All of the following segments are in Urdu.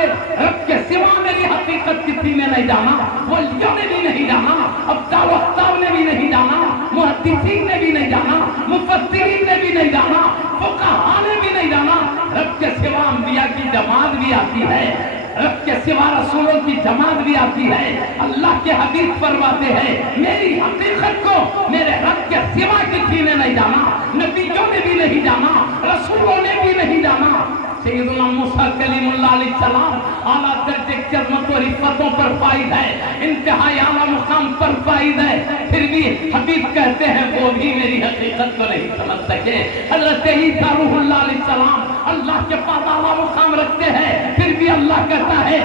کے رب کے سوا میری حقیقت کسی نے نہیں جانا، ولیوں نے بھی نہیں جانا، ابدال وختاب نے بھی نہیں جانا، محدثین نے بھی نہیں جانا، مفسرین نے بھی نہیں جانا، فقہاء نے بھی نہیں جانا۔ رب کے سوا انبیاء کی جماعت بھی آتی ہے، رب کے سوا رسولوں کی جماعت بھی آتی ہے۔ اللہ کے حبیب فرماتے ہیں میری حقیقت کو میرے رب کے سوا کسی نے نہیں جانا، نبیوں نے بھی نہیں جانا، رسولوں نے بھی نہیں جانا۔ سیدنا موسیٰ کلیم اللہ علیہ السلام اعلیٰ درجے کی عظمت و رفتوں پر فائز ہے، انتہائی اعلیٰ مقام پر فائز ہے، پھر بھی حبیب کہتے ہیں وہ بھی میری حقیقت کو نہیں سمجھ سکے۔ حضرت عیسیٰ روح اللہ علیہ السلام اللہ کے پاس اعلیٰ مقام رکھتے ہیں، پھر بھی اللہ کہتا ہے،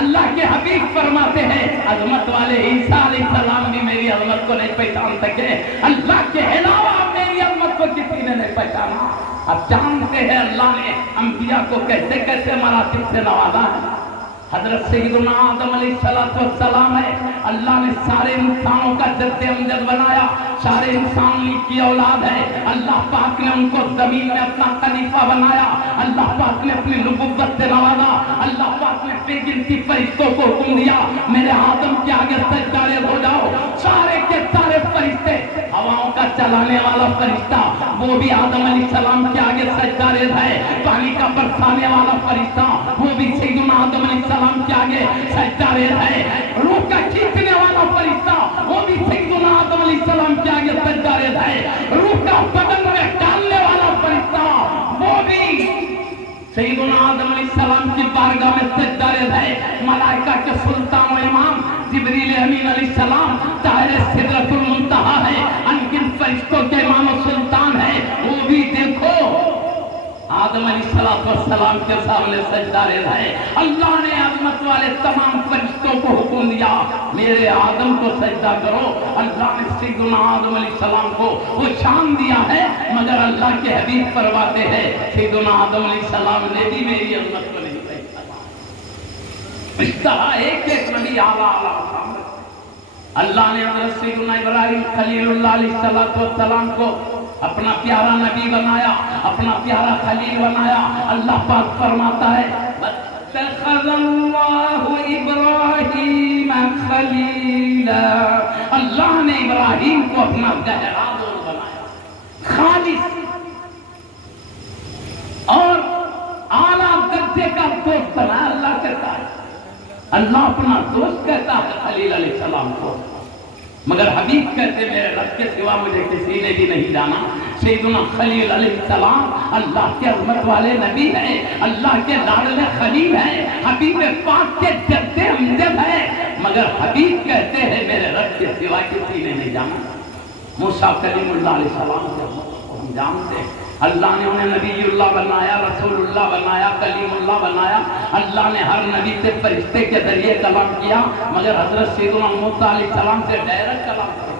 اللہ کے حبیب فرماتے ہیں عظمت والے عیسیٰ علیہ السلام بھی میری عظمت کو نہیں پہچان سکے، اللہ کے علاوہ میری عظمت کو کسی نے نہیں پہچانا۔ اب جانتے ہیں اللہ نے انبیاء کو کیسے کیسے مراتب سے نوازا ہے۔ حضرت سیدنا آدم علیہ السلام ہے، اللہ نے سارے انسانوں کا جد امجد بنایا، سارے انسان کی اولاد ہے، اللہ پاک نے ان کو زمین میں اپنا خلیفہ بنایا، اللہ پاک نے اپنی نبوت سے نوازا، اللہ پاک نے بے گنتی فرشتوں کو حکم دیا میرے آدم کے آگے سجدہ ریز ہو جاؤ۔ سارے کے سارے فرشتے، ہواؤں کا چلانے والا فرشتہ وہ بھی آدم علیہ السلام کے آگے سجدہ ریز ہے، پانی کا برسانے والا فرشتہ وہ بھی سیدنا آدم علیہ السلام کے آگے سجدہ ریز ہے، روح کا کھینچنے والا فرشتہ وہ بھی سیدنا آدم علیہ السلام کے آگے سجدہ ریز ہے، روح کا بدن میں ڈالنے والا فرشتہ وہ بھی سیدنا آدم علیہ السلام کی بارگاہ میں سجدہ ریز ہے۔ ملائکہ کے سلطان و امام جبریل امین علیہ السلام طاہر سدرۃ المنتہا ہے، انگن فرشتوں کے امام و سلطان ہے، وہ بھی دیکھو آدم علیہ السلام کے سامنے سجدہ ریز ہے۔ اللہ نے عظمت والے تمام فرشتوں کو حکم دیا میرے آدم کو سجدہ کرو۔ اللہ نے سیدنا آدم علیہ السلام کو وہ شان دیا ہے، مگر اللہ کے حبیب فرماتے ہیں سیدنا آدم علیہ السلام نے بھی میری عظمت کو نہیں پہچانا۔ اس طرح ایک ایک نبی اعلیٰ مقام رکھتے۔ اللہ نے حضرت سیدنا ابراہیم خلیل اللہ علیہ السلام کو اپنا پیارا نبی بنایا، اپنا پیارا خلیل بنایا۔ اللہ پاک فرماتا ہے وَاتَّخَذَ اللَّهُ إِبْرَاهِيمَ خَلِيلًا، اللہ نے ابراہیم کو اپنا گہرا دوست بنایا، خالص اور اعلیٰ درجے کا دوست بنایا۔ اللہ کہتا ہے، اللہ اپنا دوست کہتا ہے خلیل علیہ السلام کو، مگر حبیب کہتے میرے رب کے سوا مجھے کسی نے بھی نہیں جانا۔ سیدنا خلیل علیہ السلام اللہ کے عظمت والے نبی ہیں، اللہ کے لاڈلے خلیل ہیں، حبیب پاک کے جد امجد ہیں، مگر حبیب کہتے ہیں میرے رب کے سوا کسی نے نہیں جانا۔ موسیٰ کلیم اللہ علیہ السلام کے عظمت کو ہم جانتے ہیں، اللہ نے انہیں نبی اللہ بنایا، رسول اللہ بنایا، کلیم اللہ بنایا۔ اللہ نے ہر نبی سے فرشتے کے ذریعے کلام کیا، مگر حضرت سیدنا موسیٰ علیہ السلام سے ڈائریکٹ کلام کیا۔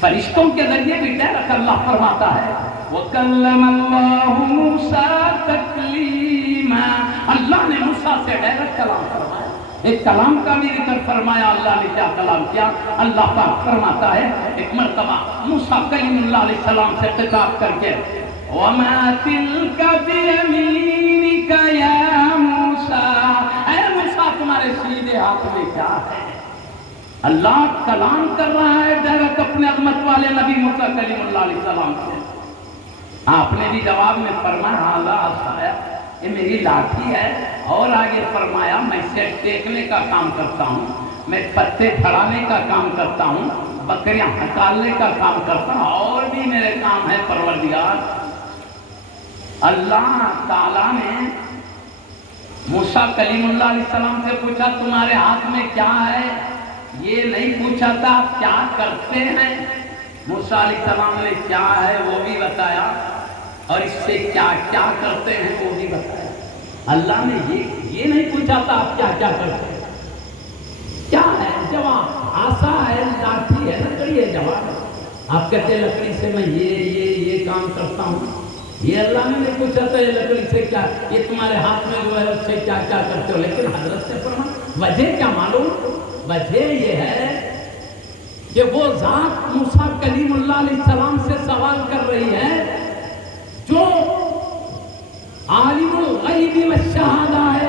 فرشتوں کے ذریعے بھی ڈائریکٹ اللہ فرماتا ہے وَكَلَّمَ اللَّهُ مُوسَىٰ تَكْلِيمًا، اللہ نے موسیٰ سے ڈائریکٹ کلام فرمایا۔ ایک کلام کا بھی ذکر فرمایا، اللہ نے کیا کلام کیا۔ اللہ پاک فرماتا ہے ایک مرتبہ موسیٰ کلیم اللہ علیہ السلام سے خطاب کر کے وَمَا تِلْكَ بِيَمِينِكَ يَا مُوسَىٰ، اے موسیٰ تمہارے سیدھے ہاتھ میں کیا ہے۔ اللہ کلام کر رہا ہے ڈائریکٹ اپنے عظمت والے نبی موسیٰ کلیم اللہ علیہ السلام سے۔ آپ نے بھی جواب میں فرمایا ھذا عصایا، یہ میری لاٹھی ہے، اور آگے فرمایا میں اسے ٹیکنے کا کام کرتا ہوں، میں پتے پھڑانے کا کام کرتا ہوں، بکریاں ہکالنے کا کام کرتا ہوں، اور بھی میرے کام ہے پروردگار۔ اللہ تعالیٰ نے موسیٰ کلیم اللہ علیہ السلام سے پوچھا تمہارے ہاتھ میں کیا ہے، یہ نہیں پوچھا تھا کیا کرتے ہیں۔ موسیٰ علیہ السلام نے کیا ہے وہ بھی بتایا، اور اس سے کیا کیا کرتے ہیں وہ بھی بتایا۔ اللہ نے یہ نہیں پوچھا تھا آپ کیا کیا کرتے ہیں، کیا ہے جواب، آسا ہے، لاٹھی ہے، لکڑی ہے، جواب۔ آپ کہتے ہیں لکڑی سے میں یہ کام کرتا ہوں، یہ اللہ نے نہیں پوچھا تھا یہ لکڑی سے کیا، یہ تمہارے ہاتھ میں جو ہے اس سے کیا کیا کرتے ہو۔ لیکن حضرت سے فرمایا وجہ کیا معلوم، وجہ یہ ہے کہ وہ ذات موسیٰ کلیم اللہ علیہ السلام سے سوال کر رہی ہے جو عالم الغیب والشہادہ ہے،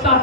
7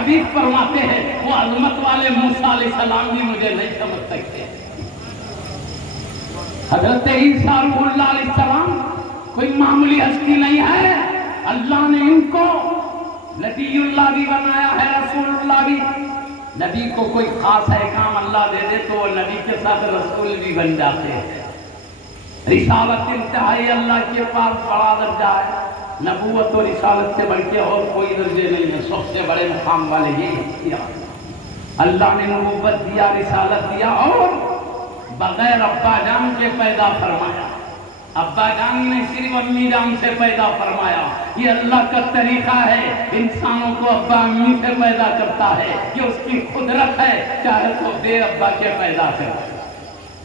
حبیب فرماتے ہیں وہ عظمت والے موسیٰ علیہ السلام بھی مجھے نہیں سمجھ سکتے. حضرت عیسیٰ روح اللہ علیہ السلام کوئی معمولی ہستی نہیں ہے. اللہ نے ان کو نبی اللہ بھی بنایا ہے, رسول اللہ بھی. نبی کو کوئی خاص احکام اللہ دے دے تو وہ نبی کے ساتھ رسول بھی بن جاتے ہیں. رسالت انتہائی اللہ کے پاس بڑا درجہ ہے. نبوت و رسالت سے بڑھ کے اور کوئی درجے نہیں ہے. سب سے بڑے مقام والے یہ اللہ نے نبوت دیا, رسالت دیا اور بغیر ابا جان کے پیدا فرمایا. ابا جان نے صرف امی جان سے پیدا فرمایا. یہ اللہ کا طریقہ ہے, انسانوں کو ابا امی سے پیدا کرتا ہے. یہ اس کی قدرت ہے, چاہے تو بے ابا کے پیدا کرے.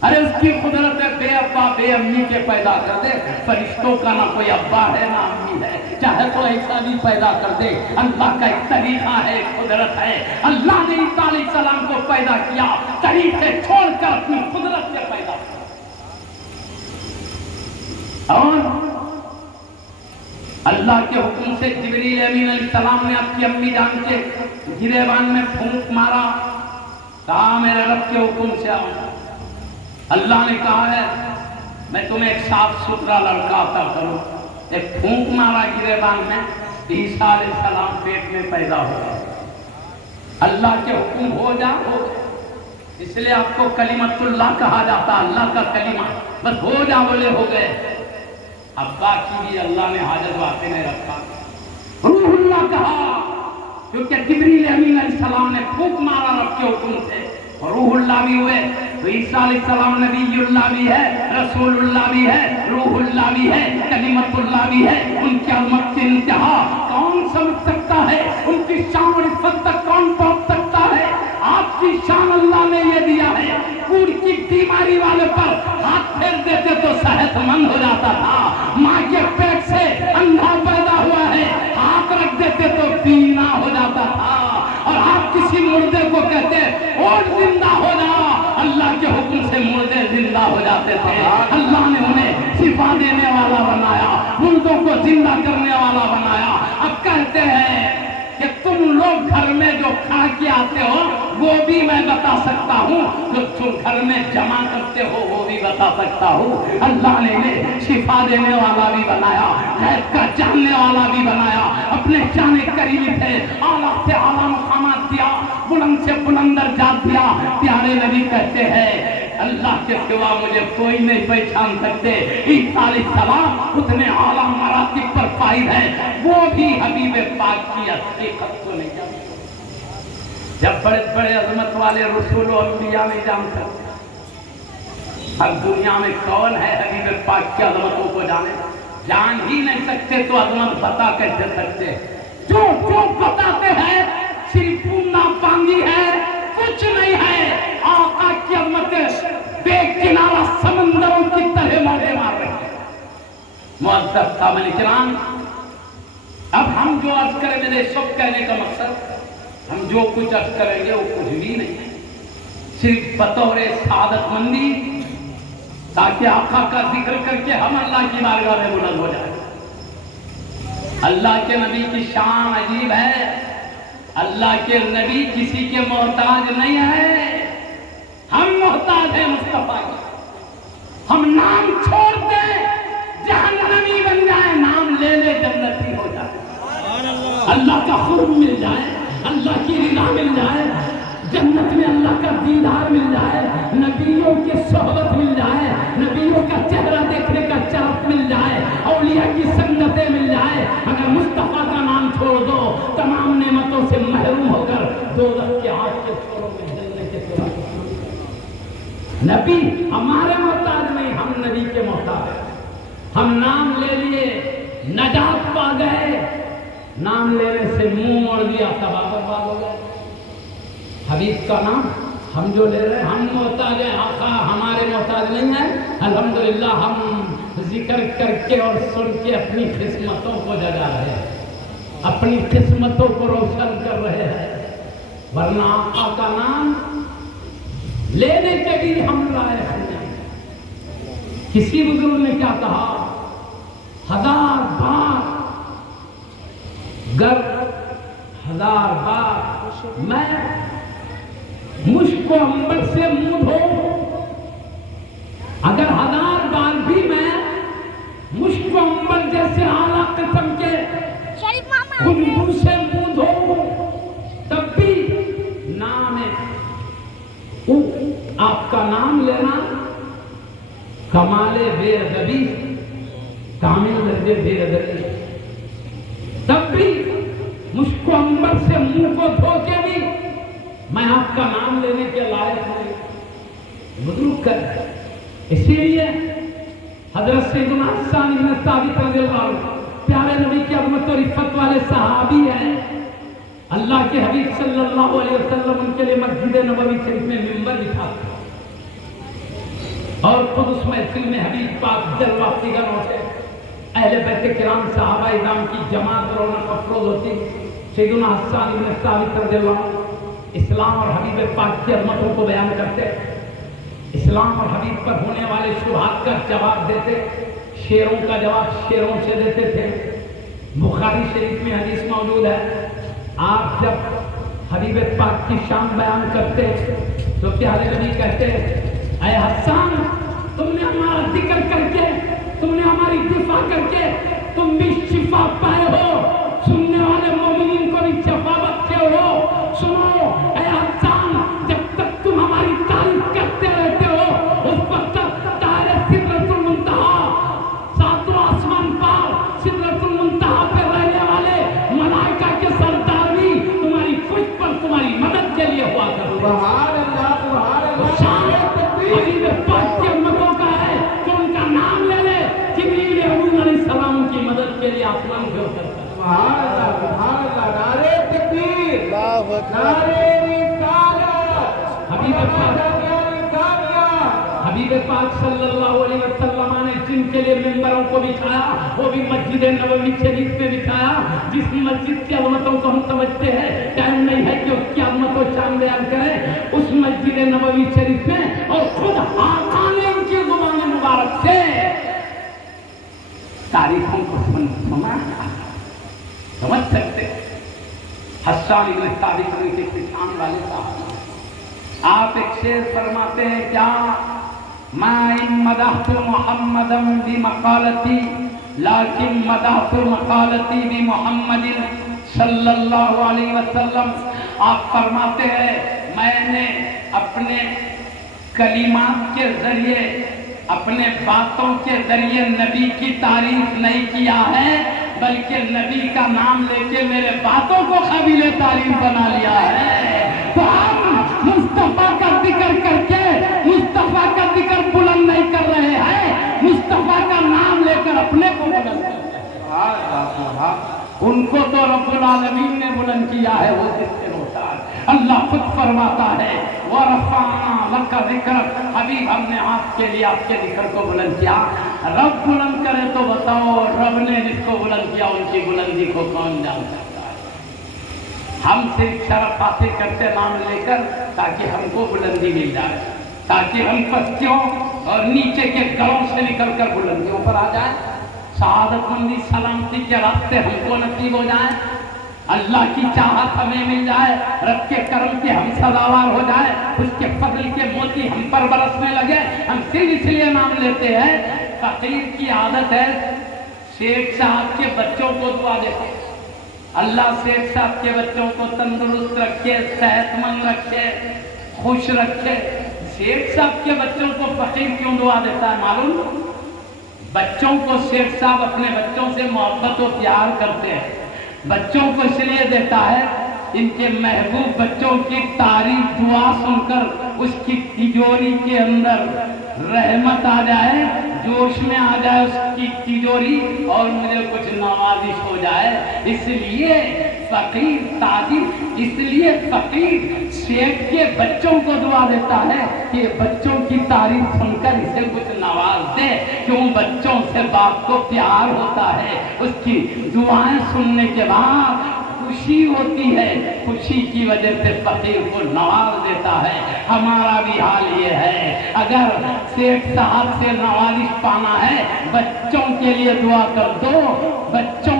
ارے اس کی قدرت ہے بے ابا بے امی کے پیدا کر دے. فرشتوں کا نہ کوئی ابا ہے نہ امی ہے, چاہے تو ایسا بھی پیدا کر دے. اللہ کا ایک طریقہ ہے, قدرت ہے. اللہ نے عیسیٰ علیہ السلام کو پیدا کیا, طریقے چھوڑ کر اپنی قدرت سے پیدا کیا. اور اللہ کے حکم سے جبریل امین علیہ السلام نے آپ کی امی جان کے گریبان میں پھونک مارا, کہا میرے رب کے حکم سے آؤ. اللہ نے کہا ہے میں تمہیں ایک صاف ستھرا لڑکا عطا کروں. ایک پھونک مارا گریبان میں, عیسیٰ علیہ السلام پیٹ میں پیدا ہو گئے. اللہ کے حکم ہو جا ہو جا. اس لیے آپ کو کلمت اللہ کہا جاتا, اللہ کا کلمہ. بس ہو جا بولے ہو گئے. ابا کی بھی اللہ نے حاجت واقع نہیں رکھا, روح اللہ کہا, کیونکہ جبریل امین علیہ السلام نے پھونک مارا رب کے حکم سے, روح اللہ بھی ہوئے. تو عیسیٰ علیہ السلام نبی اللہ بھی ہے, رسول اللہ بھی ہے, روح اللہ بھی ہے, کلمت اللہ بھی ہے. ان کی عظمت کی انتہا کون سمجھ سکتا ہے؟ ان کی شان اور عزت تک کون پہنچ سکتا ہے؟ آپ کی شان اللہ نے یہ دیا ہے, کوڑ کی بیماری والے پر ہاتھ پھیر دیتے تو صحت مند ہو جاتا تھا. ماں کے پیٹ سے اندھا پیدا ہوا ہے, ہاتھ رکھ دیتے تو بینا ہو جاتا تھا. اور آپ کسی مردے کو کہتے اور زندہ ہو جا, اللہ کے حکم سے مردے زندہ ہو جاتے تھے. اللہ نے انہیں شفا دینے والا بنایا, مردوں کو زندہ کرنے والا بنایا. اب کہتے ہیں کہ تم لوگ گھر میں جو کھا کے آتے ہو وہ بھی میں بتا سکتا ہوں, جو تم گھر میں جمع کرتے ہو وہ بھی بتا سکتا ہوں. اللہ نے انہیں شفا دینے والا بھی بنایا, غیب کا جاننے والا بھی بنایا. اپنے شان کریم سے اعلیٰ سے اعلیٰ مقامات دیا, بلند سے بلند درجات دیا. پیارے نبی کہتے ہیں اللہ کے سوا مجھے کوئی نہیں پہچان سکتے. عیسیٰ علیہ السلام اتنے اعلیٰ مراتب پر فائز ہے, وہ بھی حبیب پاک کی حقیقت کو نہیں جانتے. جب بڑے بڑے عظمت والے رسول و انبیاء نہیں جان سکتے, اب دنیا میں کون ہے حبیب پاک کی عظمتوں کو جانے؟ جان ہی نہیں سکتے تو عظمت بتا کیسے سکتے؟ جو بتاتے ہیں صرف بوندا باندی ہے, کچھ نہیں ہے. آقا کی عظمت بے کنارہ سمندروں کی طرح موجے مار رہے ہیں. معزز سامعین کرام, اب ہم جو عرض کریں, میرے سب کہنے کا مقصد ہم جو کچھ عرض کریں گے وہ کچھ بھی نہیں ہے, صرف بطور سعادت مندی, تاکہ آقا کا ذکر کر کے ہم اللہ کی بارگاہ میں بلند ہو جائیں. اللہ کے نبی کی شان عجیب ہے. اللہ کے نبی کسی کے محتاج نہیں ہے, ہم محتاج ہیں مصطفیٰ کے. ہم نام چھوڑ دیں جہنمی بن جائیں, نام لے لے جنتی ہو جائے. اللہ کا قرب مل جائے, اللہ کی رضا مل جائے, جنت میں اللہ کا دیدار مل جائے, نبیوں کی صحبت مل جائے, نبیوں کا چہرہ دیکھنے کا چرف مل جائے, اولیاء کی سنگتیں مل جائے. اگر مصطفیٰ کا نام چھوڑ دو تمام نعمتوں سے محروم ہو کر دوزخ کے آگ کے چھوڑوں میں جلنے کے سوا. نبی ہمارے محتاج نہیں, ہم نبی کے محتاج ہیں. ہم نام لے لیے نجات پا گئے, نام لینے سے منہ موڑ دیا تباہ برباد ہو گئے. حبیب کا نام ہم جو لے رہے ہیں ہم محتاج ہیں, آقا ہمارے محتاج نہیں ہیں. الحمدللہ ہم ذکر کر کے اور سن کے اپنی قسمتوں کو جگا رہے ہیں, اپنی قسمتوں کو روشن کر رہے ہیں. ورنہ آقا کا نام لینے کے بھی ہم لائق نہیں. کسی بزرگ نے کیا کہا, 1000 بار گر 1000 بار میں مشک و عنبر سے منہ دھو، اگر 1000 بار بھی میں مشک و عنبر جیسے اعلیٰ قسم کے خوشبو سے منہ دھو، تب بھی نام آپ کا نام لینا کمال بے ادبی، کامل درجے بے ادبی، تب بھی مشک و عنبر سے منہ کو دھو کے بھی میں آپ کا نام لینے کے لائق نہیں، مدروک کر۔ اسی لیے حضرت سیدنا حسان بن ثابت رضی اللہ عنہ پیارے نبی کی عظمت و رفت والے صحابی ہیں، اللہ کے حبیب صلی اللہ علیہ وسلم ان کے لیے مسجد نبوی شریف میں منبر بچھاتے اور خود اس محفل میں حبیب پاک جلوہ فگر ہوتے، اہل بیت کرام صحابہ اکرام کی جماعت رونق افروز ہوتی۔ سیدنا حسان بن ثابت رضی اللہ عنہ اسلام اور حبیب پاک کی عظمتوں کو بیان کرتے، اسلام اور حبیب پر ہونے والے شبہات کا جواب دیتے، شیروں کا جواب شیروں سے دیتے تھے۔ بخاری شریف میں حدیث موجود ہے، آپ جب حبیب پاک کی شان بیان کرتے تو پیارے نبی کہتے، اے حسان تم نے ہمارا ذکر کر کے، تم نے ہماری دفاع کر کے تم بھی شفا پائے ہو، سننے والے مومنین کو بھی شفا بخشے ہو۔ سنو اے حسان، جب تک تم ہماری تعریف کرتے رہتے ہو اس وقت تک دائرہ سدرۃ المنتہا، ساتوں آسمان پار سدرۃ المنتہا پہ رہنے والے ملائکہ کے سردار بھی تمہاری کچھ پر تمہاری مدد کے لیے ہوا کرتے۔ سبحان اللہ، سبحان اللہ۔ حبیب پاک کی امتوں کا ہے کہ ان کا نام لے لے، جبریل امین علیہ السلام کی مدد کے لیے آسمان پہ اترتا ہے۔ سبحان اللہ، سبحان اللہ، نعرہ تکبیر، نعرہ رسالت، حبیب پاک صلی اللہ علیہ وسلم نے جن کے لیے ممبروں کو بچھایا وہ بھی مسجد نبوی شریف میں بچھایا، جس مسجد کی عظمتوں کو ہم سمجھتے ہیں، ٹائم نہیں ہے کہ اس کی عظمت و شان بیان کریں، اس مسجد نبوی شریف میں اور خود آقا نے ان کی زبان مبارک سے تعریفوں کو سنا سمجھ سکتے۔ حسان بن ثابت کے پہچان والے صاحب آپ ایک شعر فرماتے ہیں، کیا ما ان مدحت محمدا بمقالتی لیکن مدحت مقالتی بمحمد صلی اللہ علیہ وسلم۔ آپ فرماتے ہیں میں نے اپنے کلمات کے ذریعے، اپنے باتوں کے ذریعے نبی کی تعریف نہیں کیا ہے، بلکہ نبی کا نام لے کے میرے باتوں کو قابل تعریف بنا لیا ہے۔ تو ہم مصطفیٰ کا ذکر کر کے مصطفیٰ کا ذکر بلند نہیں کر رہے ہیں، مصطفیٰ کا نام لے کر اپنے کو بلند کر رہے ہیں۔ ان کو تو رب العالمین نے بلند کیا ہے، وہ جس سے ہوتا ہے۔ اللہ خود فرماتا ہے وَرَفَعْنَا لَكَ ذِكْرَكَ، حبیب ہم نے آپ کے لیے آپ کے ذکر کو بلند کیا۔ رب بلند کرے تو بتاؤ رب نے جس کو بلند کیا ان کی بلندی کو کون جان سکتا ہے؟ ہم صرف شرف حاصل کرتے نام لے کر تاکہ ہم کو بلندی مل جائے، تاکہ ہم پستیوں اور نیچے کے گڑوں سے نکل کر بلندیوں پر آ جائیں، سعادت مندی سلامتی کے راستے ہم کو نصیب ہو جائیں، اللہ کی چاہت ہمیں مل جائے، رب کے کرم کے ہم سزاوار ہو جائے، اس کے فضل کے موتی ہم پر برسنے لگے۔ ہم صرف اس لیے نام لیتے ہیں، فقیر کی عادت ہے شیخ صاحب کے بچوں کو دعا دیتے، اللہ شیخ صاحب کے بچوں کو تندرست رکھے، صحت مند رکھے، خوش رکھے۔ شیخ صاحب کے بچوں کو فقیر کیوں دعا دیتا ہے معلوم؟ بچوں کو شیخ صاحب اپنے بچوں سے محبت و پیار کرتے ہیں، بچوں کو اس لیے دیتا ہے ان کے محبوب بچوں کی تعریف دعا سن کر اس کی تجوری کے اندر رحمت آ جائے، جوش میں آ جائے اس کی تجوری اور مجھے کچھ نوازش ہو جائے۔ اس لیے فقیر تعریف، اس لیے فقیر شیخ کے بچوں کو دعا دیتا ہے کہ بچوں کی تعریف سن کر اسے کچھ نواز دے، کیوں بچوں سے باپ کو پیار ہوتا ہے، اس کی دعائیں سننے کے بعد خوشی ہوتی ہے، خوشی کی وجہ سے فقیر کو نواز دیتا ہے۔ ہمارا بھی حال یہ ہے، اگر شیخ صاحب سے نوازش پانا ہے بچوں کے لیے دعا کر دو، بچوں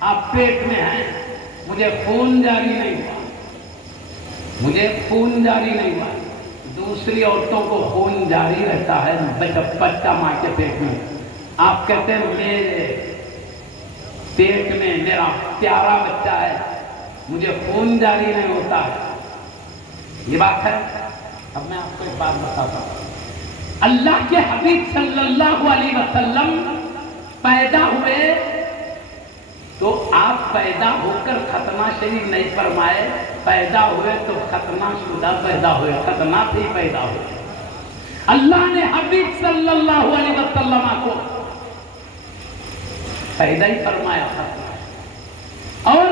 آپ پیٹ میں ہیں، مجھے خون جاری نہیں ہوا، مجھے خون جاری نہیں ہوا، دوسری عورتوں کو خون جاری رہتا ہے بچہ ماں کے پیٹ میں، آپ کہتے ہیں میرے پیٹ میں میرا پیارا بچہ ہے، مجھے خون جاری نہیں ہوتا ہے، یہ بات ہے۔ اب میں آپ کو ایک بات بتاتا ہوں، اللہ کے حبیب صلی اللہ علیہ وسلم پیدا ہوئے تو آپ پیدا ہو کر ختنہ شریف نہیں فرمائے، پیدا ہوئے تو ختنہ شدہ پیدا ہوئے، ختنہ سے ہی پیدا ہوئے۔ اللہ نے حبیب صلی اللہ علیہ وسلم کو پیدا ہی فرمایا ختنہ، اور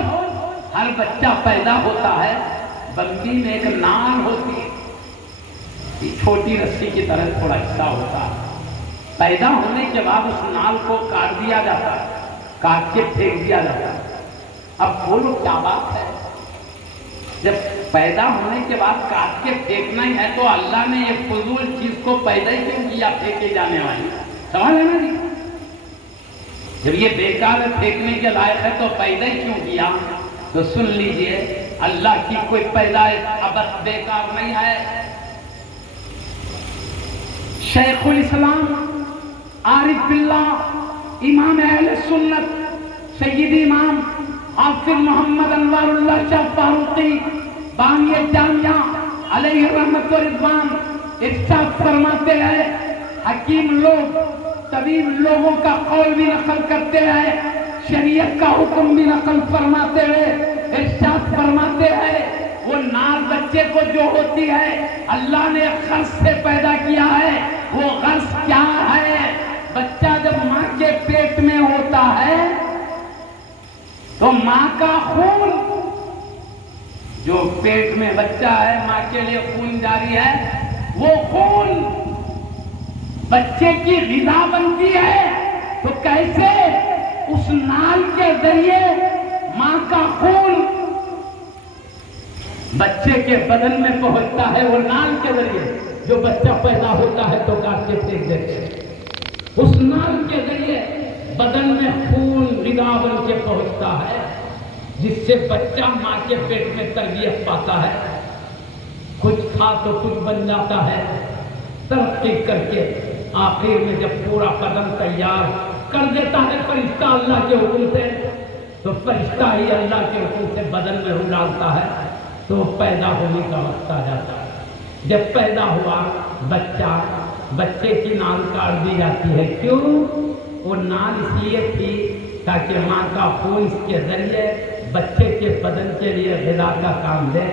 ہر بچہ پیدا ہوتا ہے بندی میں ایک نان ہوتی ہے، چھوٹی رسی کی طرح تھوڑا حصہ ہوتا ہے، پیدا ہونے کے بعد اس نال کو کاٹ دیا جاتا ہے، کاٹ کے پھینک دیا جاتا ہے۔ اب بولو کیا بات ہے، جب پیدا ہونے کے بعد کاٹ کے پھینکنا ہی ہے تو اللہ نے ایک فضول چیز کو پیدا ہی کیوں کیا پھینکے جانے والی، سمجھ ہے نا جی؟ جب یہ بیکار پھینکنے کے لائق ہے تو پیدا ہی کیوں کیا؟ تو سن لیجئے، اللہ کی کوئی پیدائش ابد بیکار نہیں ہے۔ شیخ الاسلام عارف باللہ امام اہل سنت سید امام حافظ محمد انوار اللہ شاہ فاروقی بانی جامعہ علیہ رحمت و رضوان ارشاد فرماتے ہیں، حکیم لوگ طبیب لوگوں کا قول بھی نقل کرتے ہیں، شریعت کا حکم بھی نقل فرماتے ہیں، ارشاد فرماتے ہیں وہ نال بچے کو جو ہوتی ہے اللہ نے غرض سے پیدا کیا ہے، وہ غرض کیا ہے؟ بچہ جب ماں کے پیٹ میں ہوتا ہے تو ماں کا خون، جو پیٹ میں بچہ ہے ماں کے لیے خون جاری ہے، وہ خون بچے کی غذا بنتی ہے، تو کیسے اس نال کے ذریعے ماں کا خون بچے کے بدن میں پہنچتا ہے، وہ نال کے ذریعے جو بچہ پیدا ہوتا ہے تو کاٹ کے پھینک دیتے ہیں، اس نال کے ذریعے بدن میں خون غذا بن کے پہنچتا ہے، جس سے بچہ ماں کے پیٹ میں تربیت پاتا ہے، کچھ کھا تو کچھ بن جاتا ہے، ترقی کر کے آخر میں جب پورا بدن تیار کر دیتا ہے فرشتہ اللہ کے حکم سے، تو فرشتہ ہی اللہ کے حکم سے بدن میں روح ڈالتا ہے، تو پیدا ہونے کا وقت آ جاتا ہے۔ جب پیدا ہوا بچہ، بچے کی نال کاٹ دی جاتی ہے، کیوں؟ وہ نال اس لیے تھی تاکہ ماں کا خون اس کے ذریعے بچے کے بدن کے لیے غذا کا کام دے۔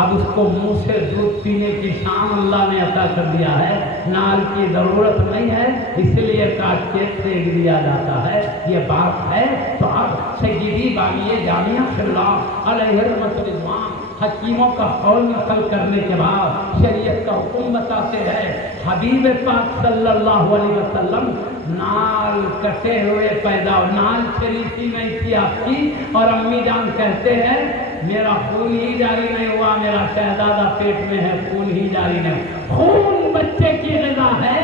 اب اس کو منہ سے دودھ پینے کی شان اللہ نے عطا کر دیا ہے، نال کی ضرورت نہیں ہے، اس لیے کاٹ کے پھینک دیا جاتا ہے، یہ بات ہے۔ تو اب سیدی بانی جامعہ خلّہ علیہ رحمت رضوان حکیموں کا قول نقل کرنے کے بعد شریعت کا حکم بتاتے ہیں، حبیب پاک صلی اللہ علیہ وسلم نال کٹے ہوئے پیدا، نال شریفی نہیں تھی آپ کی، اور امی جان کہتے ہیں میرا خون ہی جاری نہیں ہوا، میرا شہزادہ پیٹ میں ہے، خون ہی جاری نہیں۔ خون بچے کی غذا ہے،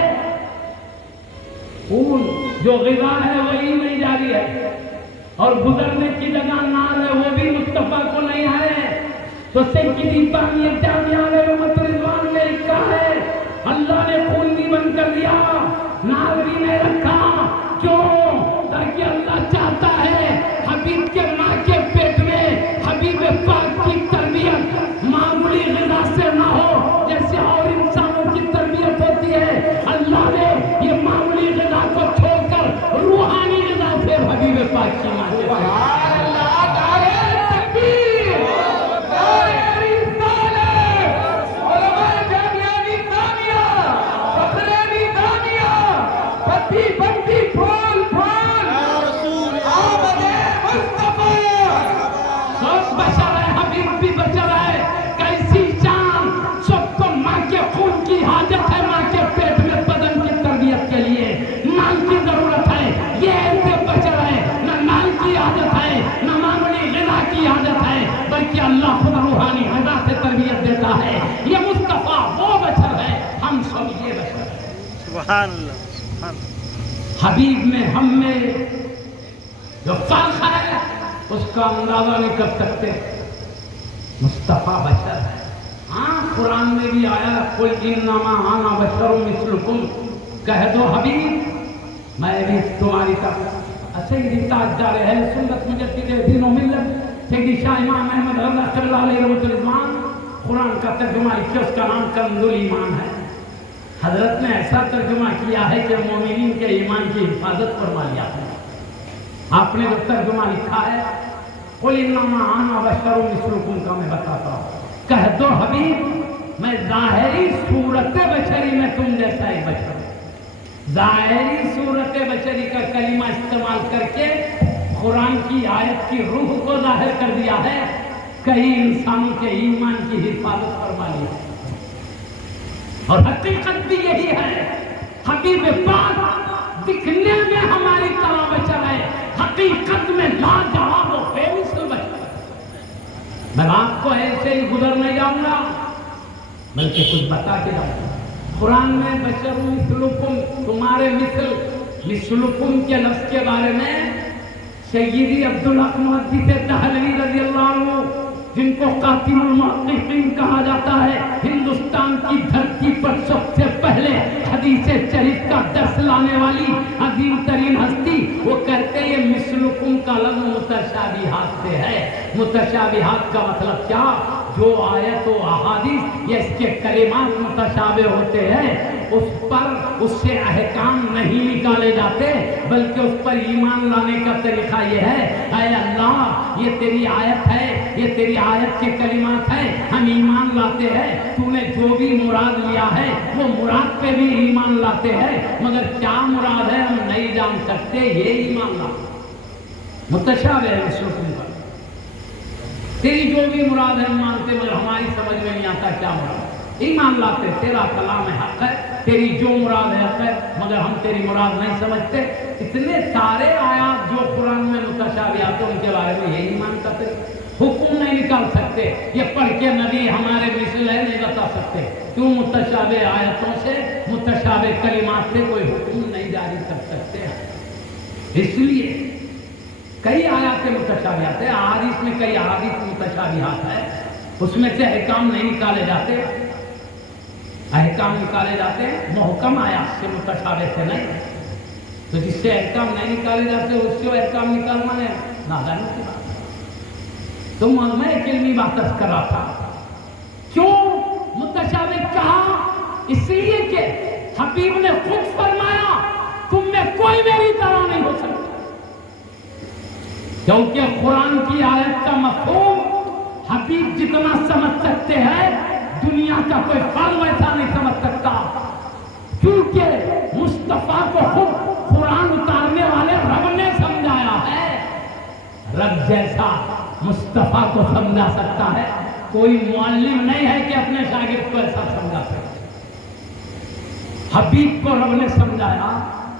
خون جو غذا ہے وہی نہیں جاری ہے، اور گزرنے کی جگہ نال ہے وہ بھی مصطفیٰ کو نہیں ہے۔ تو سیدی بانی جامعہ علیہ رحمت رضوان نے لکھا ہے اللہ نے خون بھی بند کر دیا، نال بھی نہیں رکھا، کیوں؟ تاکہ اللہ چاہتا ہے حبیب کے ماں کے پیٹ میں حبیب پاک کی تربیت معمولی غذا سے نہ ہو، جیسے اور انسانوں کی تربیت ہوتی ہے، اللہ نے یہ معمولی غذا کو چھوڑ کر روحانی غذا سے حبیب پاک کی ماں کے اللہ خود روحانی غذا سے تربیت دیتا ہے۔ یہ مصطفیٰ وہ بشر ہے، ہم سب یہ بشر ہیں۔ سبحان اللہ، سبحان اللہ۔ حبیب میں ہم میں جو فرق ہے اس کا اندازہ نہیں کر سکتے. مصطفیٰ بشر ہے. ہاں قرآن میں بھی آیا قل انما انا بشر مثلکم، کہہ دو حبیب میں بھی تمہاری طرح. سیدی تاجدار اہل سنت مجدد دین و ملت سیدی شاہ امام احمد رضا صلی اللہ علیہ وسلم قرآن کا ترجمہ لکھے، اس کا نام کنز الایمان ہے. حضرت نے ایسا ترجمہ کیا ہے کہ مومنین کے ایمان کی حفاظت فرما لیا ہے. آپ نے جو ترجمہ لکھا ہے قل انما انا بشر مثلکم کا میں بتاتا ہوں، کہہ دو حبیب میں ظاہری صورت بشری میں تم جیسا ایک بشر ہوں. ظاہری صورت بشری کا کلمہ استعمال کر کے قرآن کی آیت کی روح کو ظاہر کر دیا ہے. کئی انسانوں کے ایمان کی حفاظت فرما لی ہے. اور حقیقت بھی یہی ہے. حبیب پاک دکھنے میں ہماری طرح بشر ہے، حقیقت میں لاجواب و بے مثل بشر. میں آپ کو ایسے ہی گزر نہیں جاؤں گا بلکہ کچھ بتا کے جاؤں گا. قرآن میں بشر مثلکم، تمہارے مثلکم کے لفظ کے بارے میں سیدی عبدالحق محدث دہلوی رضی اللہ عنہ، جن کو قاتل المحققین کہا جاتا ہے، ہندوستان کی دھرتی پر سب سے پہلے حدیث شریف کا درس لانے والی عظیم ترین ہستی، وہ کہتے ہیں یہ مثلکم کا لفظ متشابہات سے ہے. متشابہات کا مطلب کیا؟ جو آیت و احادیث یا اس کے کلمات متشابہ ہوتے ہیں اس سے احکام نہیں نکالے جاتے، بلکہ اس پر ایمان لانے کا طریقہ یہ ہے اے اللہ یہ تیری آیت ہے، یہ تیری آیت کے کلمات ہیں، ہم ایمان لاتے ہیں. تو نے جو بھی مراد لیا ہے وہ مراد پہ بھی ایمان لاتے ہیں، مگر کیا مراد ہے ہم نہیں جان سکتے، یہ ایمان لاتے. متشابہ ہے مثلکم پر. تیری جو بھی مراد ہے ہم مانتے، مگر ہماری سمجھ میں نہیں آتا کیا مراد. ایمان لاتے تیرا کلام حق ہے، تیری جو مراد ہے حق ہے، مگر ہم تیری مراد نہیں سمجھتے. اتنے سارے آیات جو قرآن میں متشابہات ہیں ان کے بارے میں یہ ایمان کرتے. حکم نہیں نکال سکتے، یہ پڑھ کے نبی ہمارے مثل ہے نہیں بتا سکتے. کیوں؟ متشابہ آیتوں سے، متشابہ کلمات سے کوئی حکم نہیں جاری کر سکتے. اس لیے کئی آیات متشابہات ہیں، احادیث میں کئی احادیث متشابہات ہیں، اس میں سے احکام نہیں نکالے جاتے. احکام نکالے جاتے ہیں محکم آیات سے، متشابہ سے نہیں. تو جس سے احکام نہیں نکالے جاتے اس سے احکام نکالنا ہے نادانی کی بات. تو میں ایک علمی بات کر رہا تھا. کیوں متشابہ کہا؟ اس لیے کہ حبیب نے خود فرمایا تم میں کوئی میری طرح نہیں ہو سکتا. کیونکہ قرآن کی آیت کا مفہوم حبیب جتنا سمجھ سکتے ہیں دنیا کا کوئی فرد ویسا نہیں سمجھ سکتا. کیونکہ مصطفیٰ کو خود قرآن اتارنے والے رب نے سمجھایا ہے. رب جیسا مصطفیٰ کو سمجھا سکتا ہے کوئی معلم نہیں ہے کہ اپنے شاگرد کو ایسا سمجھا سکے. حبیب کو رب نے سمجھایا.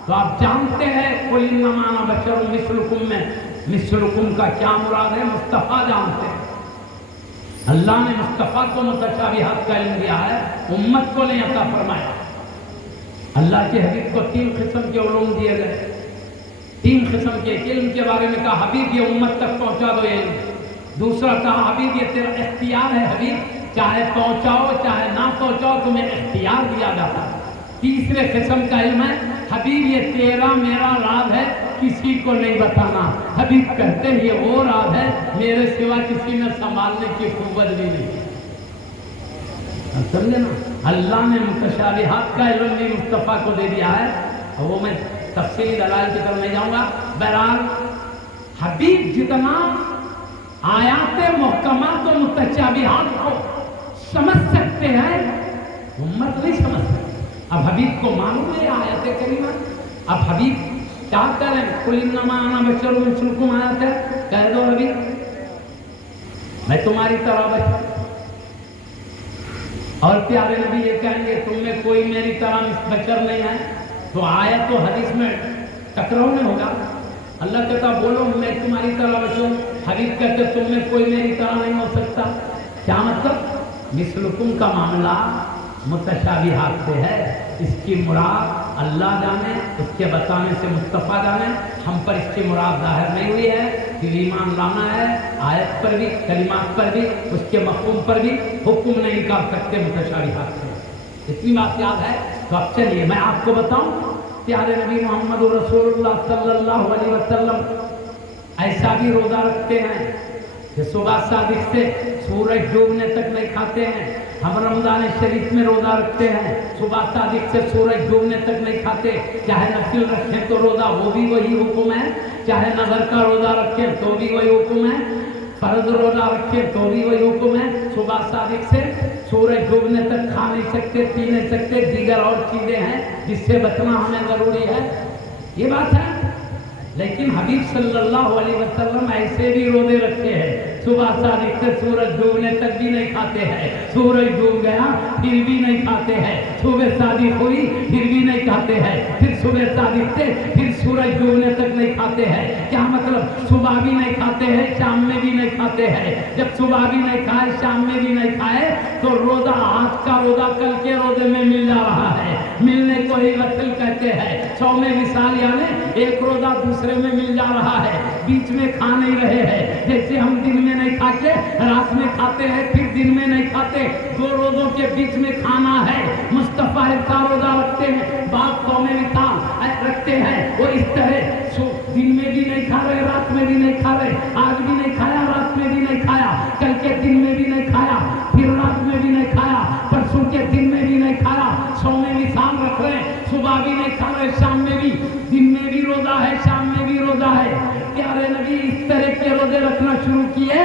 تو آپ جانتے ہیں قل انما انا بشر مثلکم میں مثلکم کا کیا مراد ہے مصطفیٰ جانتے ہیں. اللہ نے مصطفیٰ کو متشابہات کا علم دیا ہے، امت کو نہیں عطا فرمایا. اللہ کے حبیب کو 3 قسم کے علوم دیے گئے. 3 قسم کے علم کے بارے میں کہا حبیب یہ امت تک پہنچا دو یہ علم. دوسرا کہا حبیب یہ تیرا اختیار ہے، حبیب چاہے پہنچاؤ چاہے نہ پہنچاؤ تمہیں اختیار دیا جاتا ہے. تیسرے قسم کا علم ہے حبیب یہ تیرا میرا راز ہے کسی کو نہیں بتانا. حبیب کہتے ہیں یہ وہ راز ہے میرے سوا کسی میں سنبھالنے کی قوت بھی نہیں. سمجھے نا؟ اللہ نے متشابہات کا علم بھی مصطفیٰ کو دے دیا ہے، اور وہ میں تفصیلی دلائل کی طرف نہیں جاؤں گا. بہرحال حبیب جتنا آیات محکمات و متشابہات کو سمجھ سکتے ہیں امت نہیں سمجھ سکتے. اب حبیب کو معلوم ہے آیت کریمہ. اب حبیب کیا کریں؟ قل انما انا بشر مثلکم آیت ہے، کہہ دو حبیب میں تمہاری طرح بشر. اور پیارے نبی یہ کہیں گے تم میں کوئی میری طرح بشر نہیں ہے، تو آیت و حدیث میں ٹکراؤ نہیں ہوگا. اللہ کہتا بولو میں تمہاری طرح بشر ہوں. حبیب کہتے تم میں کوئی میری طرح نہیں ہو سکتا. کیا مطلب؟ مثلکم کا معاملہ متشابہات سے ہے، اس کی مراد اللہ جانے، اس کے بتانے سے مصطفیٰ جانے، ہم پر اس کی مراد ظاہر نہیں ہوئی ہے کہ ایمان لانا ہے، آیت پر بھی، کلمات پر بھی، اس کے مفہوم پر بھی حکم نہیں کر سکتے متشابہات سے، اتنی بات یاد ہے۔ تو اب چلیے میں آپ کو بتاؤں، پیارے نبی محمد رسول اللہ صلی اللہ علیہ وسلم ایسا بھی روزہ رکھتے ہیں کہ صبح صادق سے سورج ڈوبنے تک نہیں کھاتے ہیں۔ ہم رمضان شریف میں روزہ رکھتے ہیں، صبح صادق سے سورج ڈوبنے تک نہیں کھاتے، چاہے نفل رکھیں تو روزہ وہ بھی وہی حکم ہے، چاہے نظر کا روزہ رکھیں تو بھی وہی حکم ہے، فرض روزہ رکھیں تو بھی وہی حکم ہے۔ صبح صادق سے سورج ڈوبنے تک کھا نہیں سکتے، پی نہیں سکتے، دیگر اور چیزیں ہیں جس سے بچنا ہمیں ضروری ہے، یہ بات ہے۔ لیکن حبیب صلی اللہ علیہ وسلم ایسے بھی روزے رکھتے ہیں، صبح صادق سے سورج ڈوبنے تک بھی نہیں کھاتے ہیں، سورج ڈوب گیا پھر بھی نہیں کھاتے ہیں، صبح صادق ہوئی پھر بھی نہیں کھاتے ہیں، پھر صبح صادق سے پھر سورج ڈوبنے تک نہیں کھاتے ہیں۔ کیا مطلب؟ صبح بھی نہیں کھاتے ہیں، شام میں بھی نہیں کھاتے ہیں۔ جب صبح بھی نہیں کھائے، شام میں بھی نہیں کھائے تو روزہ آج کا روزہ کل کے روزے میں مل جا رہا ہے، ملنے کو ہی وصل کہتے ہیں۔ 100 میں مثال یعنی ایک روزہ دوسرے میں مل جا رہا ہے، بیچ میں کھا نہیں رہے ہیں، جیسے ہم دن میں نہیں کھا کے رات میں کھاتے ہیں، پھر دن میں نہیں کھاتے، دو روزوں کے بیچ میں کھانا ہے۔ مصطفیٰ کا روزہ رکھتے ہیں، بعض قومیں رکھتے ہیں، وہ اس طرح دن میں بھی نہیں کھا رہے، رات میں بھی نہیں کھا رہے، آج بھی نہیں کھایا، رات میں بھی نہیں کھایا، کل کے دن میں بھی نہیں کھایا، پھر رات میں بھی نہیں کھایا، پرسوں کے دن میں بھی نہیں کھایا، 100 میں مثال رکھ رہے ہیں، صبح بھی نہیں کھا رہے، شام میں بھی، دن میں بھی روزہ ہے، شام میں بھی روزہ ہے۔ پیارے نبی اس طرح کے روزے رکھنا شروع کیے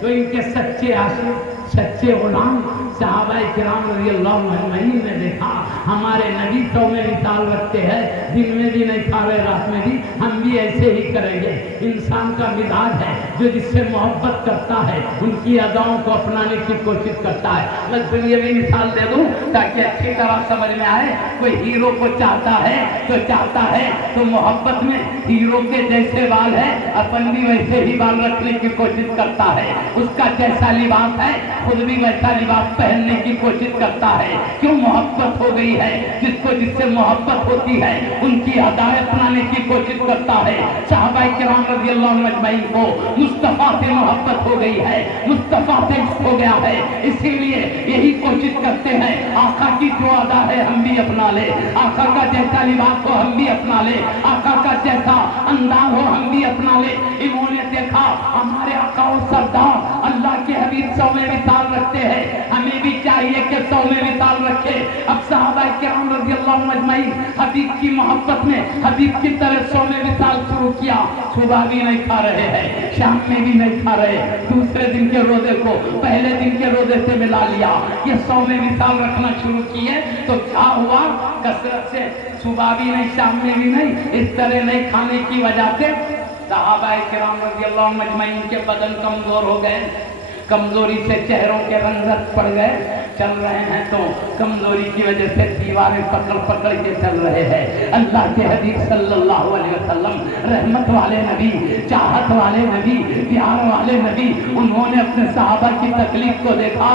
تو ان کے سچے عاشق، سچے غلام صحابہ کرام رضی اللہ عنہم نے دیکھا ہمارے نبی 100 میں مثال رکھتے ہیں، دن میں بھی نہیں کھا رہے، رات میں بھی، ہم بھی ایسے ہی کریں گے۔ انسان کا مزاج ہے جو جس سے محبت کرتا ہے ان کی اداؤں کو اپنانے کی کوشش کرتا ہے۔ میں پھر یہ بھی مثال دے دوں تاکہ اچھی طرح سمجھ میں آئے۔ کوئی ہیرو کو چاہتا ہے تو محبت میں ہیرو کے جیسے بال ہے، اپن بھی ویسے ہی بال رکھنے کی کوشش کرتا ہے، اس کا جیسا لباس ہے خود بھی ویسا لباس پہننے کی کوشش کرتا ہے۔ کیوں؟ محبت ہو گئی ہے، جس کو جس سے محبت ہوتی ہے ان کی ادائیں اپنانے کی کوشش کرتا ہے۔ صحابہ کرام رضی اللہ عنہ اجمعین کو مصطفیٰ سے محبت ہو گئی ہے، مصطفیٰ سے عشق ہو گیا ہے، اسی لیے یہی کوشش کرتے ہیں آقا کی جو ادا ہے ہم بھی اپنا لے، آقا کا جیسا لباس ہو ہم بھی اپنا لے، آقا کا جیسا انداز ہو ہم بھی اپنا لے۔ انہوں نے دیکھا ہمارے آقا و سردار اللہ کے حبیب 100 میں مثال رکھتے ہیں، ہمیں بھی چاہیے کہ 100 میں مثال رکھے۔ اب صحابہ کرام رضی اللہ عنہ اجمعین حبیب کی محبت میں حبیب کی طرح 100 میں مثال شروع کیا۔ صبح بھی نہیں کھا رہے ہیں، شام میں بھی نہیں کھا رہے، دوسرے دن کے روزے کو پہلے دن کے روزے سے ملا لیا، یہ 100 میں مثال رکھنا شروع کیے تو کیا ہوا؟ کثرت سے صبح بھی نہیں، شام میں بھی نہیں، اس طرح نہیں کھانے کی وجہ سے صحابہ کرام رضی اللہ عنہ اجمعین کے بدن کمزور ہو گئے، کمزوری سے چہروں کے رنگ پڑ گئے، چل رہے ہیں تو کمزوری کی وجہ سے دیواریں پکڑ پکڑ کے چل رہے ہیں۔ اللہ کے حبیب صلی اللہ علیہ وسلم رحمت والے نبی، چاہت والے نبی، پیار والے نبی، انہوں نے اپنے صحابہ کی تکلیف کو دیکھا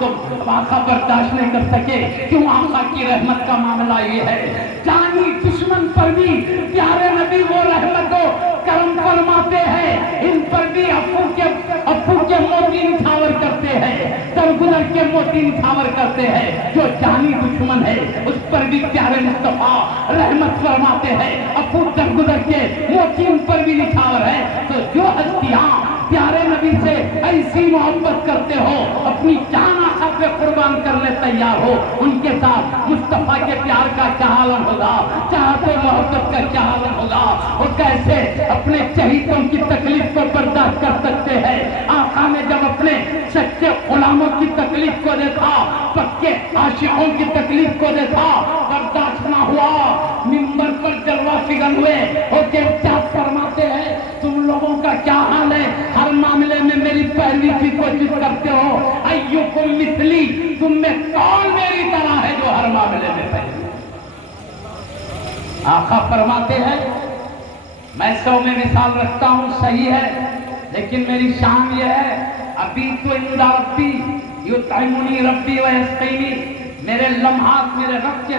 تو آقا برداشت نہیں کر سکے۔ کیوں؟ آقا کی رحمت کا معاملہ یہ ہے، جانی دشمن پر بھی پیارے نبی وہ رحمت و کرم فرماتے ہیں، ان پر بھی افو کے موتی نچھاور کرتے ہیں، درگزر کے موتی نچھاور کرتے ہیں۔ جو جانی دشمن ہے اس پر بھی پیارے مصطفیٰ رحمت فرماتے ہیں، افو درگزر کے موتی ان پر بھی نچھاور ہے۔ تو جو ہستیاں پیارے نبی سے ایسی محبت کرتے ہو، اپنی جان آقا پہ قربان کرنے تیار ہو، ان کے ساتھ مصطفیٰ کے پیار کا کیا عالم ہوگا، چاہت و محبت کا کیا عالم ہوگا، اور کیسے اپنے چہیتوں کی تکلیف کو برداشت کر سکتے ہیں۔ آقا نے جب اپنے سچے غلاموں کی تکلیف کو دیکھا، پکے عاشقوں کی تکلیف کو دیکھا، برداشت نہ ہوا، منبر پر جلوہ فگن ہوئے اور ارشاد فرماتے ہیں تم لوگوں کا کیا حال ہے، ہر معاملے میں میری پیروی کی کوشش کرتے ہو، ایوکم مثلی، تم میں کون میری طرح ہے جو ہر معاملے میں پیروی۔ آقا فرماتے ہیں میں 100 میں مثال رکھتا ہوں، صحیح ہے، لیکن میری شان یہ ہے ابھی تو عند ربی یطعمنی ربی ویسقینی، میرے لمحات میرے رب کے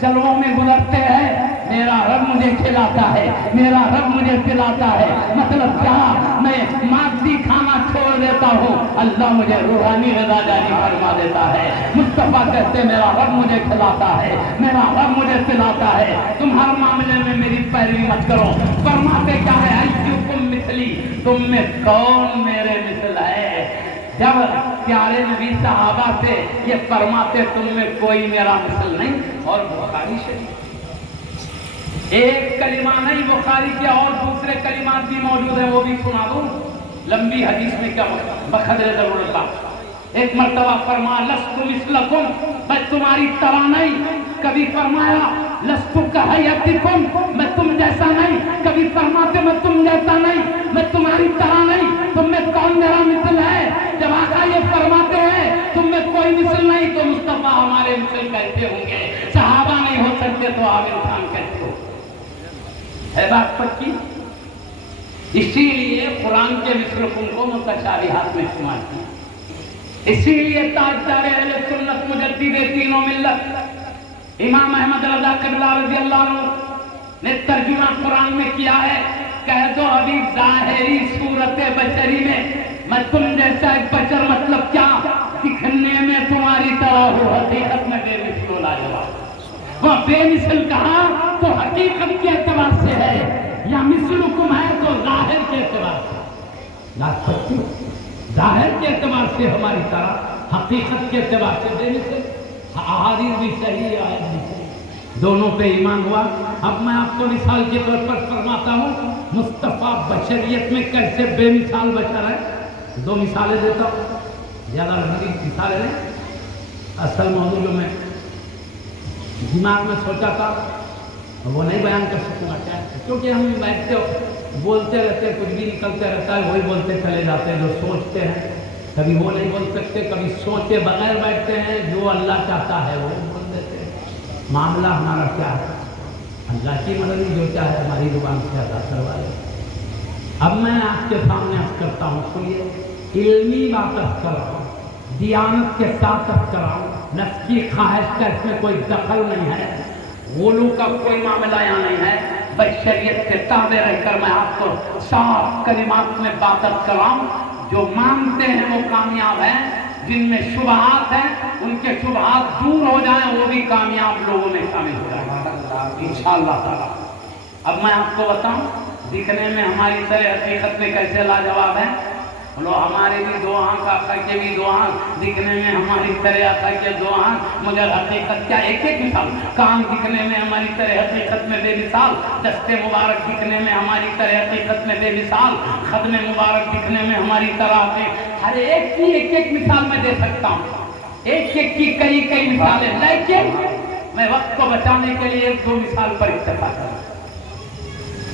جلووں میں گزرتے ہیں، میرا رب مجھے کھلاتا ہے، میرا رب مجھے پلاتا ہے۔ مطلب کیا؟ میں مادی کھانا چھوڑ دیتا ہوں، اللہ مجھے روحانی غذا جاری فرما دیتا ہے۔ مصطفیٰ کہتے ہیں میرا رب مجھے کھلاتا ہے، میرا رب مجھے پلاتا ہے، تم ہر معاملے میں میری پیروی مت کرو۔ فرماتے کیا ہے؟ ایکم مثلی، تم میں کون میرے مثل ہے؟ جب پیارے نبی صحابہ سے یہ فرماتے تم میں کوئی میرا مثل نہیں، اور بخاری شریف ایک کلمہ نہیں، بخاری کے اور دوسرے کلمات بھی موجود ہیں، وہ بھی سنا دوں، لمبی حدیث میں کیا بقدر ضرورت۔ ایک مرتبہ فرمایا لست مثلکم، میں تمہاری طرح نہیں، کبھی فرمایا لست کہیتکم، میں تم جیسا نہیں، کبھی فرماتے میں تم جیسا نہیں، میں تمہاری طرح نہیں، تم میں کون میرا مثل ہے؟ جب آقا یہ فرماتے ہیں تم میں کوئی مثل نہیں، تو مصطفیٰ ہمارے مثل کیسے ہوں گے؟ صحابہ نہیں ہو سکتے تو آپ انسان کیسے ہو؟ ہے بات پکی؟ اسی لیے قرآن کے مثلکم کو متشابہات میں استعمال کیا، اسی لیے تاجدار اہل سنت مجدد دین و ملت امام احمد رضا قبلہ رضی اللہ عنہ نے ترجمہ قرآن میں کیا ہے، کہہ دو ابھی ظاہری صورت بشری میں تم جیسا ایک بشر، مطلب کیا؟ دکھنے میں تمہاری طرح ہو، حقیقت میں بے مثل و لاجواب۔ وہ بے مثل کہا تو حقیقت کے اعتبار سے ہے، یا مثلکم ہے تو ظاہر کے اعتبار سے، لاجواب ظاہر کے اعتبار سے ہماری طرح، حقیقت کے اعتبار سے بے مثل۔ احادیث بھی صحیح ہے، آیت بھی صحیح، دونوں پہ ایمان ہوا۔ اب میں آپ کو مثال کے طور پر فرماتا ہوں مصطفیٰ بشریت میں کیسے بے مثال بشر ہے۔ دو مثالیں دیتا ہوں، زیادہ لمبی مثالیں نہیں، اصل موضوع جو میں دماغ میں سوچا تھا وہ نہیں بیان کر سکوں گا، کیا کیونکہ ہم بیٹھتے ہو بولتے رہتے، کچھ بھی نکلتے رہتا ہے، وہی بولتے چلے جاتے ہیں جو سوچتے ہیں، کبھی وہ نہیں بول سکتے، کبھی سوچے بغیر بیٹھتے ہیں، جو اللہ چاہتا ہے وہ بول دیتے ہیں۔ معاملہ ہمارا کیا ہے؟ اللہ کی مرضی، جو چاہے ہماری زبان سے ادا کروا لے۔ اب میں آپ کے سامنے عرض کرتا ہوں، سنیے، علمی بات عرض کر رہا ہوں، دیانت کے ساتھ عرض کر رہا ہوں، نفس کی خواہش کا اس میں کوئی دخل نہیں ہے، غلو کا کوئی معاملہ یہاں نہیں ہے، بشریت کے تابع رہ کر میں آپ کو صاف کلمات میں بات عرض کر رہا ہوں۔ جو مانتے ہیں وہ کامیاب ہیں، جن میں شبہات ہیں ان کے شبہات دور ہو جائیں، وہ بھی کامیاب لوگوں میں شامل ہو جائیں انشاءاللہ تعالی۔ اب میں آپ کو بتاؤں دکھنے میں ہماری طرح حقیقت میں کیسے لاجواب ہے۔ بولو ہمارے بھی دو آنکھ، آقا کے بھی دو آنکھ، دکھنے میں ہماری طرح آقا کے دو آنکھ، مگر حقیقت کیا؟ ایک ایک مثال، کان دکھنے میں ہماری طرح حقیقت میں بے مثال، دست مبارک دکھنے میں ہماری طرح حقیقت میں بے مثال، خدم مبارک دکھنے میں ہماری طرح، ہر ایک کی ایک ایک مثال میں دے سکتا ہوں، ایک ایک کی کئی کئی مثالیں، لیکن میں وقت کو بچانے کے لیے ایک دو مثال پر اکتفا کروں۔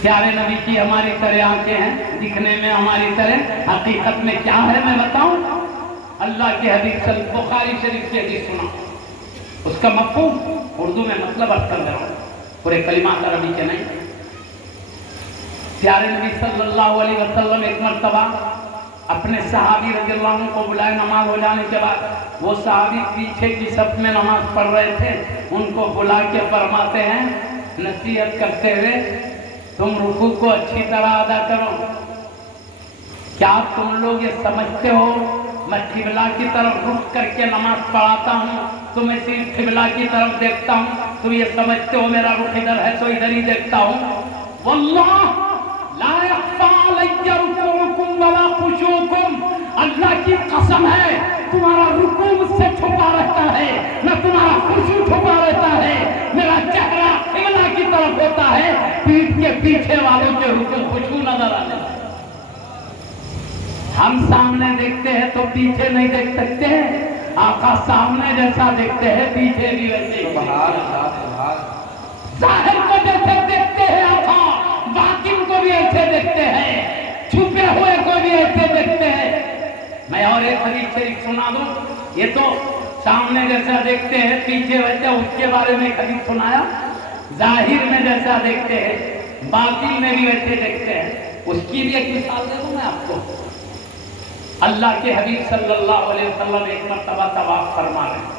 پیارے نبی کی ہماری طرح آنکھیں ہیں، دکھنے میں ہماری طرح، حقیقت میں کیا ہے میں بتاؤں؟ اللہ کے حدیث بخاری شریف کی حدیث سنا، اس کا مفہوم اردو میں مطلب عرض کر رہا ہوں، پورے کلمات عربی کے نہیں۔ پیارے نبی صلی اللہ علیہ وسلم ایک مرتبہ اپنے صحابی رضی اللہ عنہ کو بلائے، نماز ہو جانے کے بعد وہ صحابی پیچھے کی صف میں نماز پڑھ رہے تھے، ان کو بلا کے فرماتے ہیں نصیحت کرتے ہوئے، تم رکوع کو اچھی طرح ادا کرو۔ کیا تم لوگ یہ سمجھتے ہو میں قبلہ کی طرف رخ کر کے نماز پڑھاتا ہوں، تمہیں صرف قبلہ کی طرف دیکھتا ہوں، تم یہ سمجھتے ہو میرا رخ ادھر ہے تو ادھر ہی دیکھتا ہوں؟ واللہ لا یخفی علی رکوعکم ولا خشوعکم، اللہ کی قسم ہے تمہارا رکوع مجھ سے چھپا رہتا ہے، نہ تمہارا خشوع چھپا رہتا ہے، میرا چہرہ قبلہ کی طرف ہوتا ہے، پیٹھ کے پیچھے والوں کے رکوع خشوع نظر آنے لگتا ہے۔ ہم سامنے دیکھتے ہیں تو پیچھے نہیں دیکھ سکتے ہیں، آقا سامنے جیسا دیکھتے ہیں پیچھے بھی ویسے ہی، ظاہر کو جیسے دیکھتے ہیں آقا باطن کو بھی ایسے دیکھتے ہیں، چھپے ہوئے کو بھی ایسے دیکھتے ہیں۔ میں اور ایک حدیث شریف سنا دوں، یہ تو سامنے جیسا دیکھتے ہیں پیچھے ویسا، اس کے بارے میں کبھی سنایا، ظاہر میں جیسا دیکھتے ہیں باطن میں بھی ویسے دیکھتے ہیں، اس کی بھی ایک مثال دے دوں میں آپ کو۔ اللہ کے حبیب صلی اللہ علیہ وسلم ایک مرتبہ طواف فرما رہے ہیں،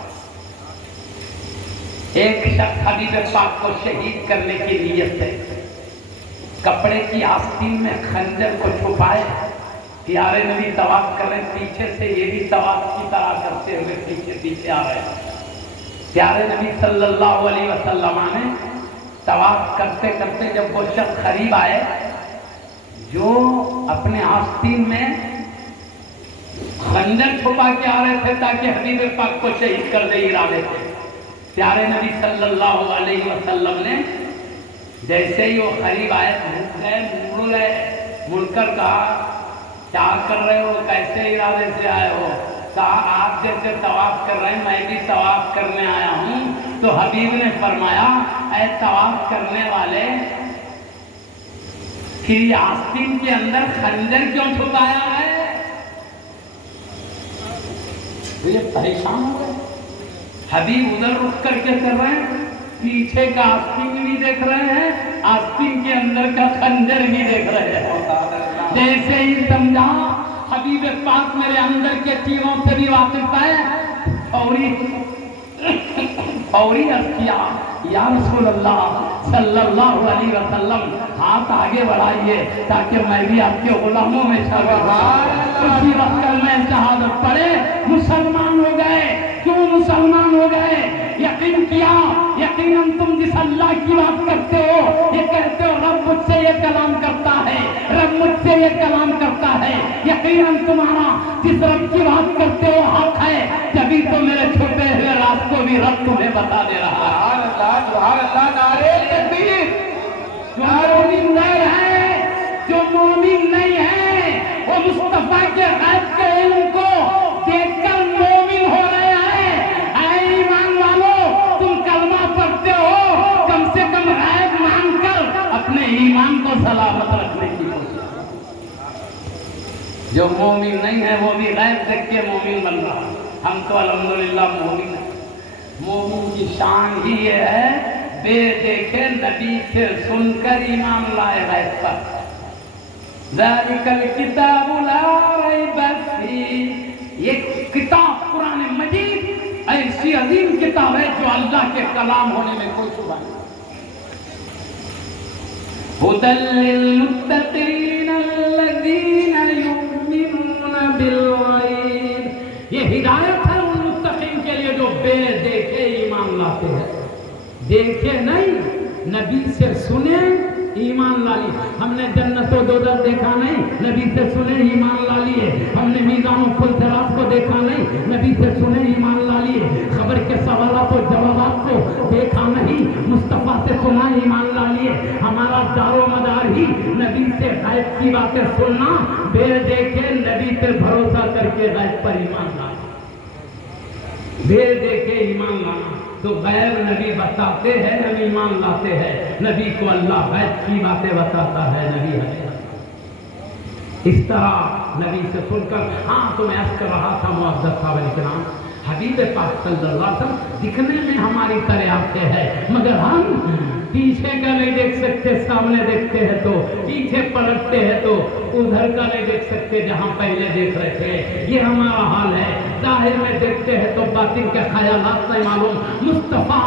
ایک شخص حبیب پاک کو شہید کرنے کی نیت سے کپڑے کی آستین میں خنجر کو چھپائے، پیارے نبی طواف کر رہے، پیچھے سے یہ بھی طواف کی طرح کرتے ہوئے پیچھے پیچھے آ رہے ہیں۔ پیارے نبی صلی اللہ علیہ وسلم نے طواف کرتے کرتے جب وہ شخص قریب آئے جو اپنے آستین میں خنجر چھپا کے آ رہے تھے تاکہ حبیب پاک کو شہید کر دے ارادے سے، پیارے نبی صلی اللہ علیہ وسلم نے جیسے ہی وہ قریب آئے مڑ گئے، مڑ کر کہا کیا کر رہے ہو، کیسے ارادے سے آئے ہو؟ کہا آپ جیسے طواف کر رہے ہیں میں بھی طواف کرنے آیا ہوں۔ تو حبیب نے فرمایا اے طواف کرنے والے، کہ آستین کے اندر خنجر کیوں چھپایا ہے؟ یہ پریشان ہو گئے۔ حبیب ادھر رک کر کے کر رہے ہیں، پیچھے کا آستین بھی دیکھ رہے ہیں، آستین کے اندر کا خنجر بھی دیکھ رہے ہیں۔ جیسے ہی سمجھا حبیب پاک میرے اندر کے چیزوں سے بھی واقف ہے، فوری عرض کیا یا رسول اللہ صلی اللہ علیہ وسلم ہاتھ آگے بڑھائیے تاکہ میں بھی آپ کے غلاموں میں شامل ہوں۔ اسی وقت کلمہ شہادت پڑھے، مسلمان ہو گئے۔ کیوں مسلمان ہو گئے؟ یقین کیا، یقیناً تم جس اللہ کی بات کرتے ہو یہ کہتے ہو رب مجھ سے یہ کلام کرتا ہے، رب مجھ سے یہ کلام کرتا ہے، یقیناً تمہارا جس رب کی بات کرتے ہو حق ہے، جبھی تو میرے چھپے ہوئے راز کو بھی رب تمہیں بتا دے رہا ہے۔ سبحان اللہ، نعرہ تکبیر۔ جو مومن نہیں ہے، جو مومن نہیں ہے، وہ مصطفیٰ کے غیب کے علم کو دیکھ کر مومن ہو رہے ہیں۔ اے ایمان والو، تم کلمہ پڑھتے ہو، کم سے کم غیب مان کر اپنے ایمان کو سلامت رکھنے کی کوشش۔ جو مومن نہیں ہے وہ بھی غیب دیکھ کے مومن بن رہا۔ ہم تو الحمدللہ مومن ہیں۔ مومن کی شان ہی یہ ہے بے دیکھے نبی سے سن کر ایمان لائے غیب پر۔ ذالک الکتاب لا ریب فیہ، یہ کتاب قرآن مجید ایسی عظیم کتاب ہے جو اللہ کے کلام ہونے میں کوئی شبہ نہیں۔ ھدی للمتقین الذین یؤمنون بالغیب، یہ ہدایت ہے ان متقین کے لیے جو بے دیکھے ایمان لاتے ہیں۔ دیکھے نہیں، نبی سے سنے ایمان لا لیے۔ ہم نے جنت و دوزخ دیکھا نہیں، نبی سے سنے ایمان لا لیے۔ ہم نے میزان و پلسرات کو دیکھا نہیں، نبی سے سنے ایمان لا لیے۔ خبر کے سوالات و جوابات کو دیکھا نہیں، مصطفیٰ سے سنا ایمان لا لیے۔ ہمارا دار و مدار ہی نبی سے غیب کی باتیں سننا، بے دیکھے نبی سے بھروسہ کر کے غیب پر ایمان لانا، بے دیکھے ایمان لانا۔ تو غیر نبی بتاتے ہیں، نبی ایمان لاتے ہیں۔ نبی کو اللہ غیب کی باتیں بتاتا ہے، نبی ہے۔ اس طرح نبی سے سن کر، ہاں تو میں عرض کر رہا تھا معزز صاحب کرام، حبیب پاک صلی اللہ علیہ وسلم دکھنے میں ہماری طرح آتے ہیں، مگر ہم پیچھے کا نہیں دیکھ سکتے، سامنے دیکھتے ہیں تو پیچھے پلٹتے ہیں تو ادھر کا نہیں دیکھ سکتے جہاں پہلے دیکھ رہے تھے۔ یہ ہمارا حال ہے، ظاہر میں دیکھتے ہیں تو باطن کے خیالات نہیں معلوم۔ مصطفیٰ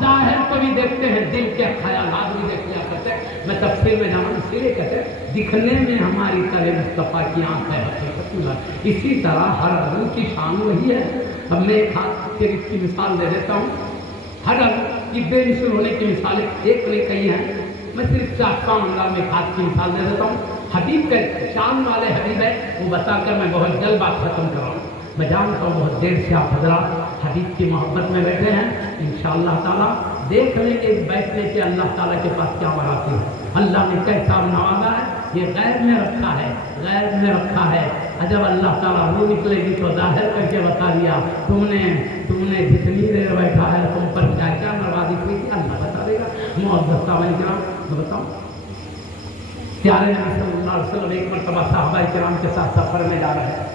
ظاہر کو بھی دیکھتے ہیں، دل کے خیالات بھی دیکھ لیا کرتے ہیں۔ میں تفسیر میں جانا اس لیے کہتے ہیں دکھنے میں ہماری طرح مصطفیٰ کی آنکھ ہے، حقیقت میں اسی طرح ہر عدل کی شان وہی ہے۔ اب میں ایک ہاتھ کے کی مثال دے دیتا ہوں، ہر عدل کی بے مثل ہونے کی مثالیں ایک نہیں کئی ہیں، میں صرف 4-5 انداز میں ایک ہاتھ کی مثال دے دیتا ہوں۔ حبیب کے شان والے حبیب ہے، وہ بتا کر میں بہت جلد بات ختم کر رہا ہوں۔ میں جانتا ہوں بہت دیر سے آپ حضرات حبیب کی محبت میں بیٹھے ہیں، انشاءاللہ تعالیٰ دیکھ لیں گے بیٹھنے کے اللہ تعالیٰ کے پاس کیا بڑھاتے ہیں، اللہ نے کیسا نوازا ہے، یہ غیب میں رکھا ہے، غیب میں رکھا ہے۔ جب اللہ تعالیٰ روح نکلے گی تو ظاہر کر کے بتا دیا، تم نے جتنی دیر بیٹھا ہے تم پر کیا کیا نوازی ہوئی تھی، اللہ بتا دے گا۔ معزز صاحب کرام، میں بتاؤں پیارے نبی صلی اللہ علیہ وسلم ایک مرتبہ صحابہ کرام کے ساتھ سفر میں جا رہے ہیں،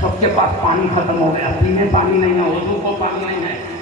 سب کے پاس پانی ختم ہو گیا، پینے پانی نہیں ہے، وضو کو پانی نہیں ہے،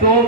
2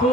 2